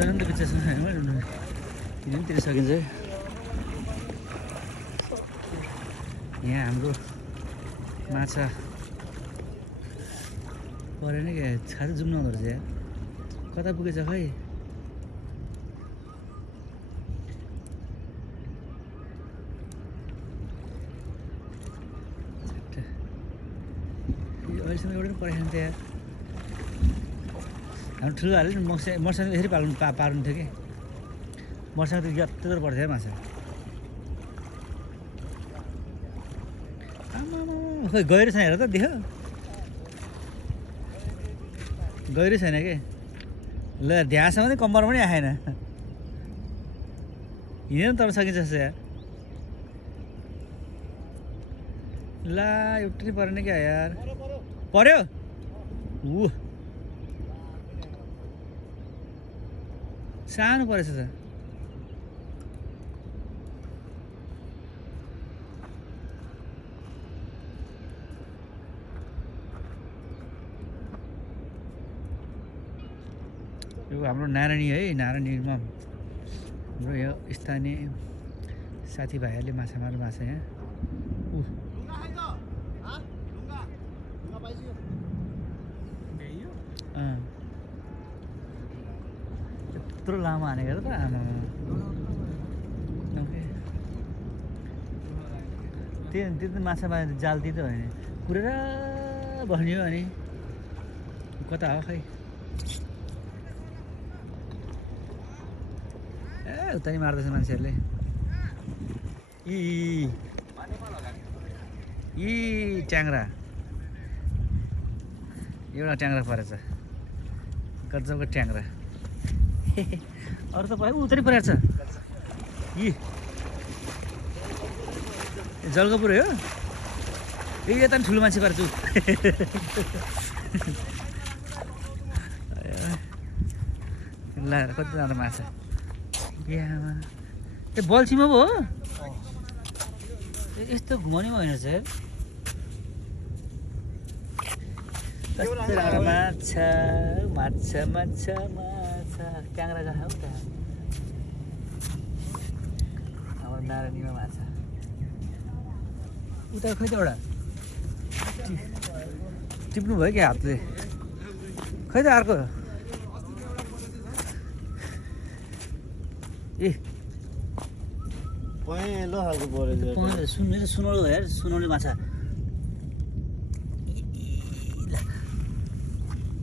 उदाहरण त पिक्चर तिर सकिन्छ यहाँ हाम्रो माछा परेन क्या खासै जुम नहुँदो रहेछ यहाँ कता पुगेछ खै अहिलेसम्म एउटा पनि परेको थिएन त्यहाँ हाम्रो ठुलोहरूले नि मर्साङ यसरी पार्नु थियो कि मर्साङ त यत्रो पर्थ्यो माछा खोइ गहिरो छैन हेर त देख्यो गहिरो छैन कि ल ध्यासम्म पनि कम्मर पनि आएन हिँडेर तर सकिन्छ जस्तो यार ला एउटा नि परेन क्या यार पर्यो ऊ सानो परेछ त यो हाम्रो नारायणी है नारायणीमा हाम्रो यो स्थानीय साथीभाइहरूले माछा मार्नु भएको छ यहाँ यत्रो लामो हानेको त आमा त्यो त माछा मार्ने जालती त होइन कुरेर बस्ने हो अनि कता हो खै ए उता नि मार्दैछ मान्छेहरूले यी ट्याङ्रा एउटा ट्याङ्रा परेछ गजबको ट्याङ्रा अरू त भयो उता नि परेको छ यी जलकपुर हो ए यता नि ठुलो मान्छे पार्छु ल कतिजना माछा बिहामा त्यो बल्छीमा पो हो यस्तो घुमाउने होइन सर माछा माछा माछा माछा ट्याङ्रा गएको हौ त हाम्रो नारायणीमा माछा उता खै त एउटा टिप्नु भयो क्या हातले खै त अर्को ए पहेँलो खालको परेछ सुनौलो हेर सुनौलो माछा